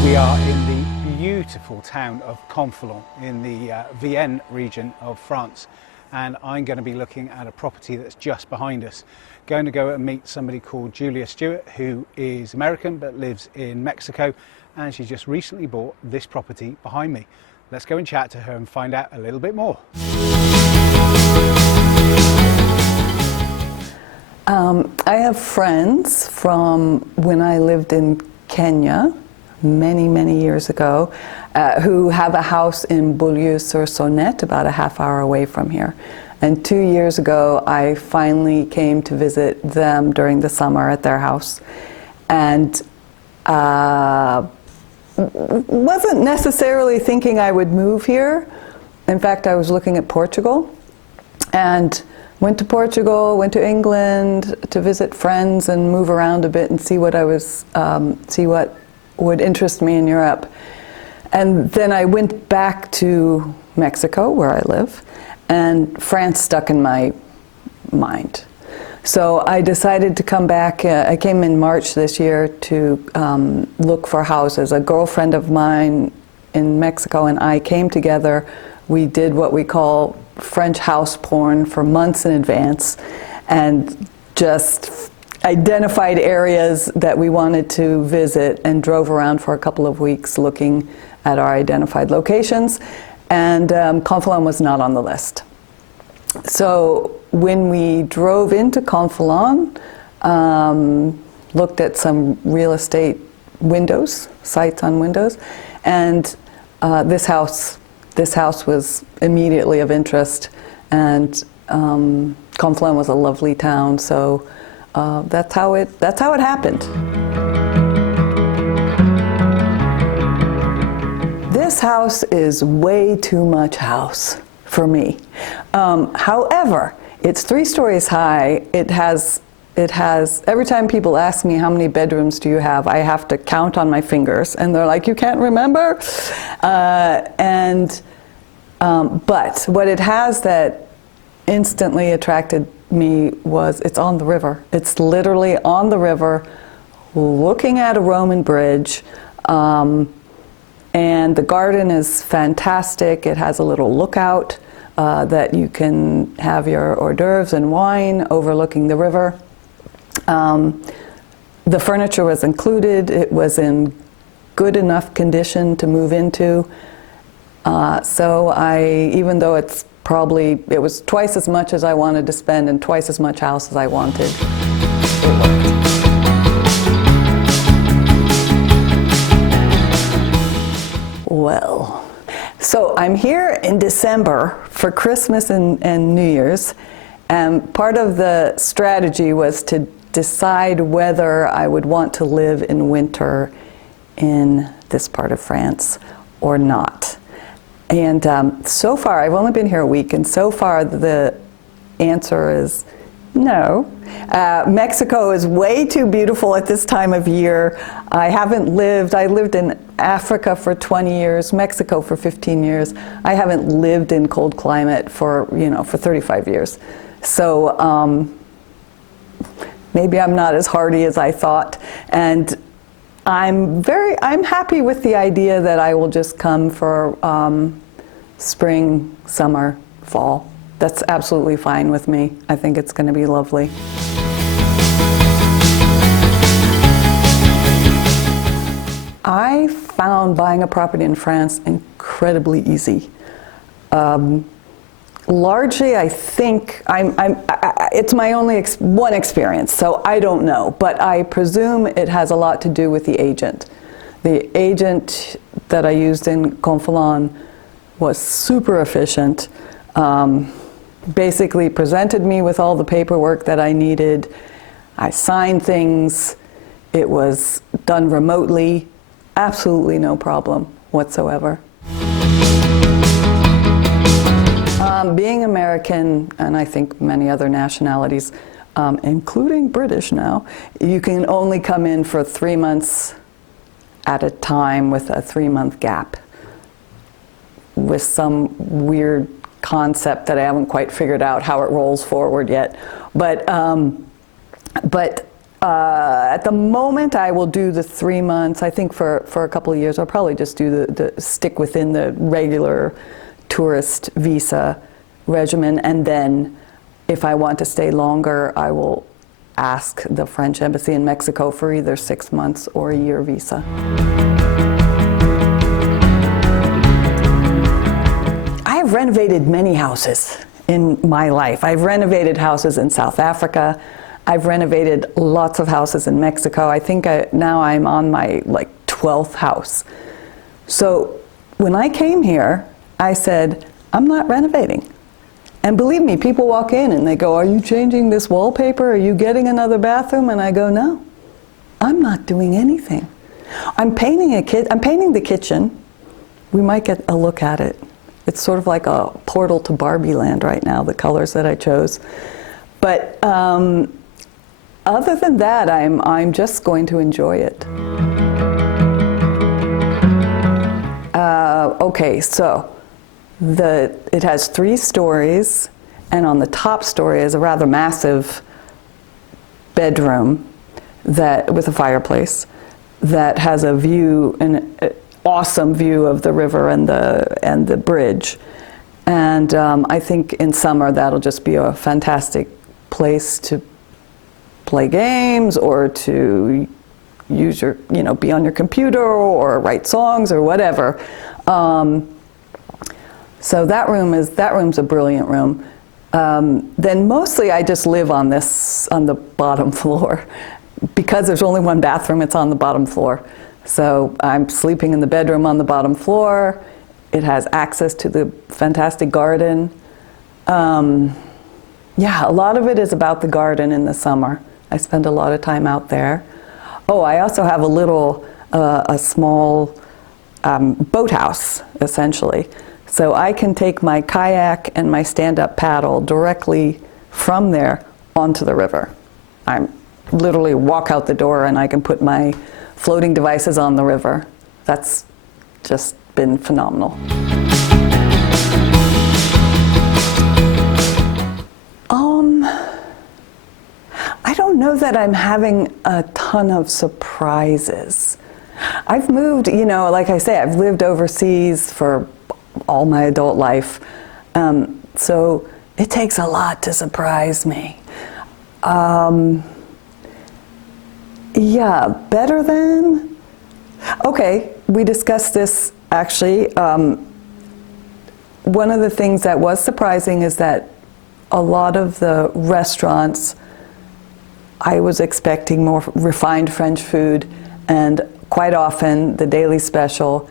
Here we are in the beautiful town of Confolens in the Vienne region of France, and I'm going to be looking at a property that's just behind us. Going to go and meet somebody called Julia Stewart, who is American but lives in Mexico, and she just recently bought this property behind me. Let's go and chat to her and find out a little bit more. I have friends from when I lived in Kenya many years ago who have a house in Beaulieu-sur-Saône, about a half hour away from here. And 2 years ago I finally came to visit them during the summer at their house, and wasn't necessarily thinking I would move here. In fact, I was looking at Portugal, and went to Portugal, went to England to visit friends and move around a bit and see what see what would interest me in Europe. And then I went back to Mexico, where I live, and France stuck in my mind. So I decided to come back. I came in March this year to look for houses. A girlfriend of mine in Mexico and I came together. We did what we call French house porn for months in advance, and just identified areas that we wanted to visit and drove around for a couple of weeks looking at our identified locations, and Confolens was not on the list. So when we drove into Confolens, looked at some real estate sites on windows, and this house was immediately of interest, and Confolens was a lovely town, so that's how it happened. This house is way too much house for me. However, it's 3 stories high. It has, every time people ask me how many bedrooms do you have, I have to count on my fingers, and they're like, you can't remember? But what it has that instantly attracted me was it's on the river. It's literally on the river, looking at a Roman bridge, and the garden is fantastic. It has a little lookout that you can have your hors d'oeuvres and wine overlooking the river. The furniture was included. It was in good enough condition to move into. So even though it was twice as much as I wanted to spend and twice as much house as I wanted, it worked. Well, so I'm here in December for Christmas and New Year's, and part of the strategy was to decide whether I would want to live in winter in this part of France or not. And so far, I've only been here a week, and so far the answer is no. Mexico is way too beautiful at this time of year. I lived in Africa for 20 years, Mexico for 15 years. I haven't lived in cold climate for 35 years. So maybe I'm not as hardy as I thought. And I'm happy with the idea that I will just come for spring, summer, fall. That's absolutely fine with me. I think it's going to be lovely. I found buying a property in France incredibly easy. Largely, I think it's my only one experience, so I don't know, but I presume it has a lot to do with the agent. The agent that I used in Confolens was super efficient, basically presented me with all the paperwork that I needed. I signed things. It was done remotely. Absolutely no problem whatsoever. Being American, and I think many other nationalities, including British now, you can only come in for 3 months at a time with a 3-month gap, with some weird concept that I haven't quite figured out how it rolls forward yet. But At the moment, I will do the 3 months. I think for a couple of years, I'll probably just do stick within the regular tourist visa regimen, and then if I want to stay longer, I will ask the French embassy in Mexico for either 6 months or a year visa. I have renovated many houses in my life. I've renovated houses in South Africa. I've renovated lots of houses in Mexico. I think now I'm on my 12th house. So when I came here, I said, I'm not renovating. And believe me, people walk in and they go, are you changing this wallpaper? Are you getting another bathroom? And I go, no, I'm not doing anything. I'm painting the kitchen. We might get a look at it. It's sort of like a portal to Barbie land right now, the colors that I chose. But other than that, I'm just going to enjoy it. Okay, so it has 3 stories, and on the top story is a rather massive bedroom with a fireplace that has a view, an awesome view of the river and the bridge. And I think in summer that'll just be a fantastic place to play games or to use be on your computer or write songs or whatever. So that room's a brilliant room. Then mostly I just live on the bottom floor. Because there's only one bathroom, it's on the bottom floor. So I'm sleeping in the bedroom on the bottom floor. It has access to the fantastic garden. Yeah, a lot of it is about the garden in the summer. I spend a lot of time out there. Oh, I also have a small boathouse, essentially. So I can take my kayak and my stand-up paddle directly from there onto the river. I literally walk out the door and I can put my floating devices on the river. That's just been phenomenal. I don't know that I'm having a ton of surprises. I've moved, like I say, I've lived overseas for all my adult life. So it takes a lot to surprise me. Yeah, better than? Okay, we discussed this actually. One of the things that was surprising is that a lot of the restaurants, I was expecting more refined French food, and quite often the daily special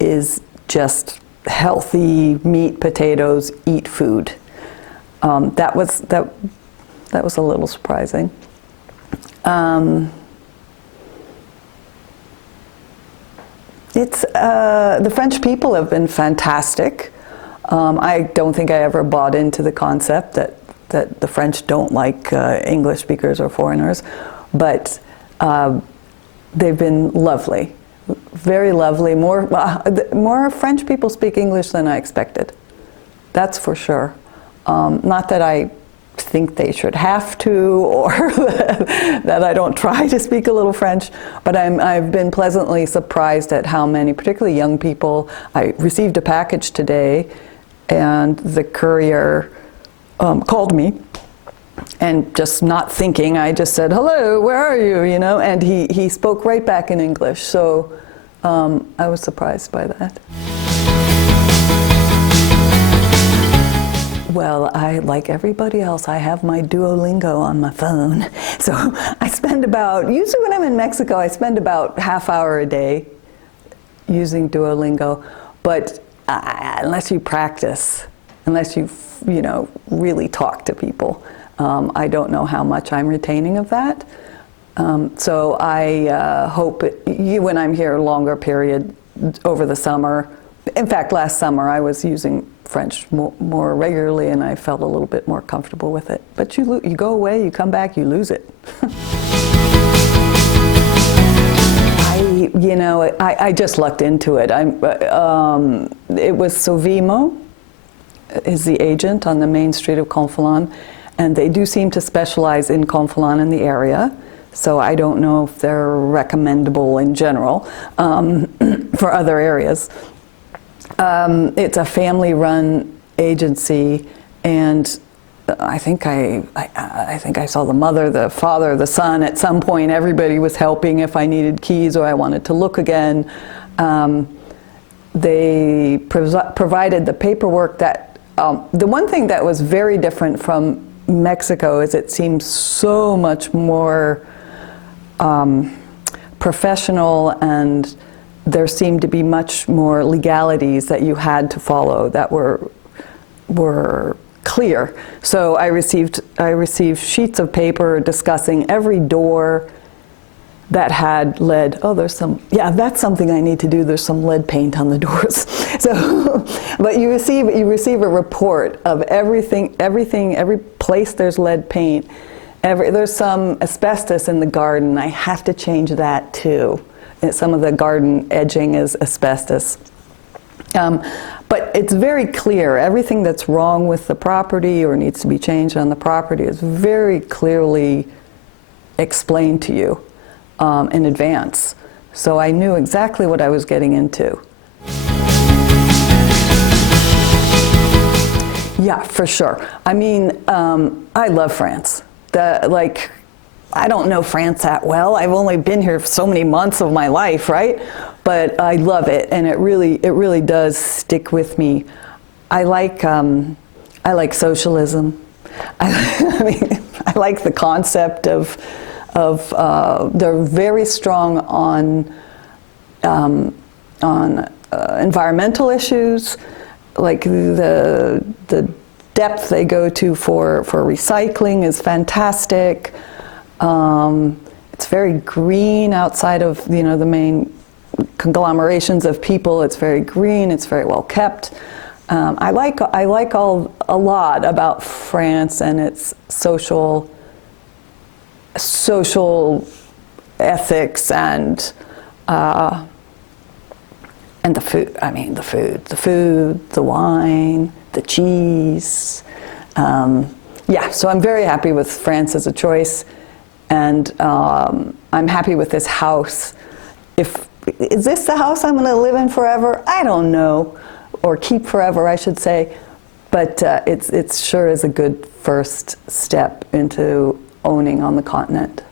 is just healthy meat, potatoes, eat food. That was a little surprising. The French people have been fantastic. I don't think I ever bought into the concept that the French don't like English speakers or foreigners, but they've been lovely, very lovely. More French people speak English than I expected. That's for sure. Not that I think they should have to, or that I don't try to speak a little French, but I've been pleasantly surprised at how many, particularly young people. I received a package today, and the courier called me, and just not thinking, I just said, hello, where are you, and he spoke right back in English, so I was surprised by that. Well, like everybody else, I have my Duolingo on my phone. So usually when I'm in Mexico, I spend about half hour a day using Duolingo. But unless you practice, unless you really talk to people, I don't know how much I'm retaining of that. So I hope when I'm here a longer period over the summer. In fact, last summer I was using French more regularly, and I felt a little bit more comfortable with it. But you go away, you come back, you lose it. I just lucked into it. It was Sovimo, is the agent on the main street of Confolens, and they do seem to specialize in Confolens in the area. so I don't know if they're recommendable in general for other areas. It's a family-run agency, and I think I saw the mother, the father, the son. At some point, everybody was helping if I needed keys or I wanted to look again. They provided the paperwork that, the one thing that was very different from Mexico is it seems so much more professional, and there seemed to be much more legalities that you had to follow that were clear. So I received sheets of paper discussing every door that had lead. Oh, there's some, yeah, that's something I need to do. There's some lead paint on the doors. So, but you receive a report of everything, every place there's lead paint. There's some asbestos in the garden. I have to change that too. And some of the garden edging is asbestos. But it's very clear. Everything that's wrong with the property or needs to be changed on the property is very clearly explained to you in advance. So I knew exactly what I was getting into. Yeah, for sure. I mean, I love France. I don't know France that well. I've only been here for so many months of my life, right? But I love it, and it really does stick with me. I like socialism. I mean, I like the concept of they're very strong on environmental issues, like the depth they go to for recycling is fantastic. It's very green outside of the main conglomerations of people. It's very green. It's very well kept. I like a lot about France and its social ethics and the food. I mean, the food, the wine, the cheese. Yeah, so I'm very happy with France as a choice, and I'm happy with this house. Is this the house I'm going to live in forever? I don't know, or keep forever, I should say. But it sure is a good first step into owning on the continent.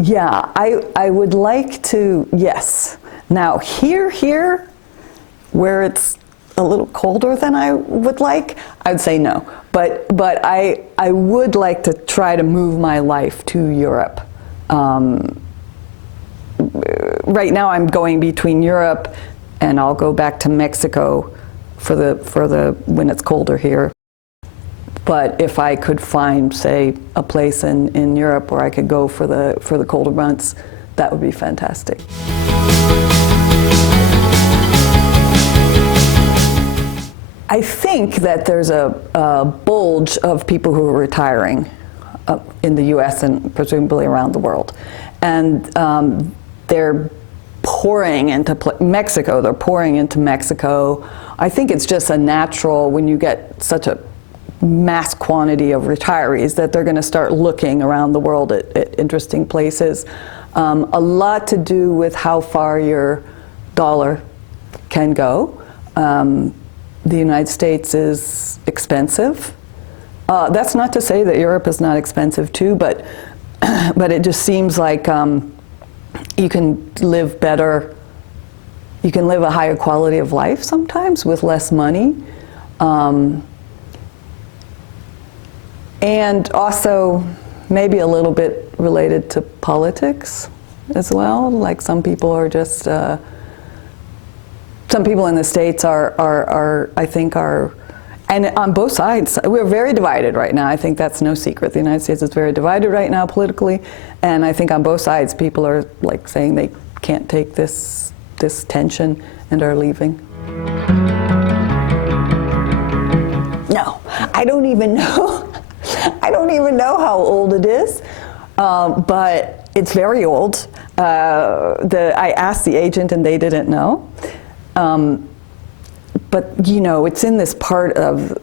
Yeah, I would like to, yes. Now here, where it's a little colder than I would like, I would say no. But I would like to try to move my life to Europe. Right now I'm going between Europe, and I'll go back to Mexico for the when it's colder here. But if I could find, say, a place in Europe where I could go for the colder months, that would be fantastic. I think that there's a bulge of people who are retiring in the U.S. and presumably around the world, and they're pouring into Mexico. They're pouring into Mexico. I think it's just a natural, when you get such a mass quantity of retirees, that they're going to start looking around the world at interesting places. A lot to do with how far your dollar can go. The United States is expensive. That's not to say that Europe is not expensive too, but it just seems like you can live better. You can live a higher quality of life sometimes with less money. And also maybe a little bit related to politics as well. Like some people are just, some people in the States are I think are, and on both sides, we're very divided right now. I think that's no secret. The United States is very divided right now politically, and I think on both sides people are like saying they can't take this tension and are leaving. No, I don't even know. I don't even know how old it is, but it's very old. I asked the agent and they didn't know. But it's in this part of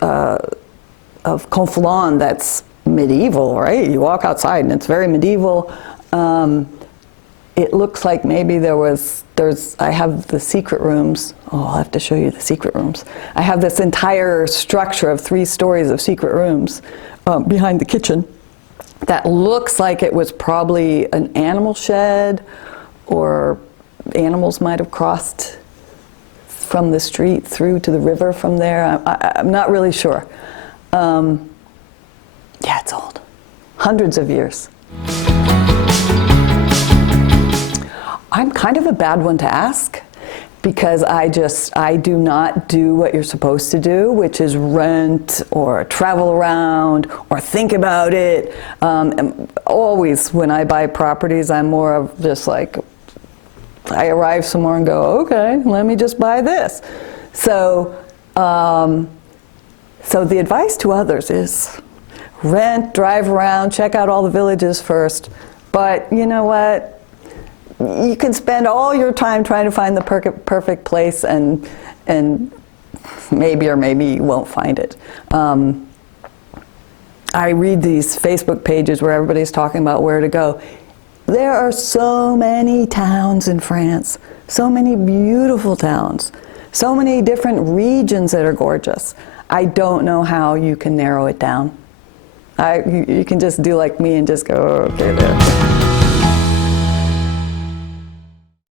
Confolens that's medieval, right? You walk outside and it's very medieval. It looks like maybe I have the secret rooms. Oh, I'll have to show you the secret rooms. I have this entire structure of 3 stories of secret rooms behind the kitchen that looks like it was probably an animal shed, or animals might have crossed from the street through to the river from there. I'm not really sure. Yeah, it's old. Hundreds of years. I'm kind of a bad one to ask, because I do not do what you're supposed to do, which is rent or travel around or think about it. And always when I buy properties, I'm more of just like, I arrive somewhere and go, okay, let me just buy this. So, so the advice to others is rent, drive around, check out all the villages first. But you know what? You can spend all your time trying to find the perfect place, and maybe or maybe you won't find it. I read these Facebook pages where everybody's talking about where to go. There are so many towns in France, so many beautiful towns, so many different regions that are gorgeous. I don't know how you can narrow it down. You can just do like me and just go, okay, there.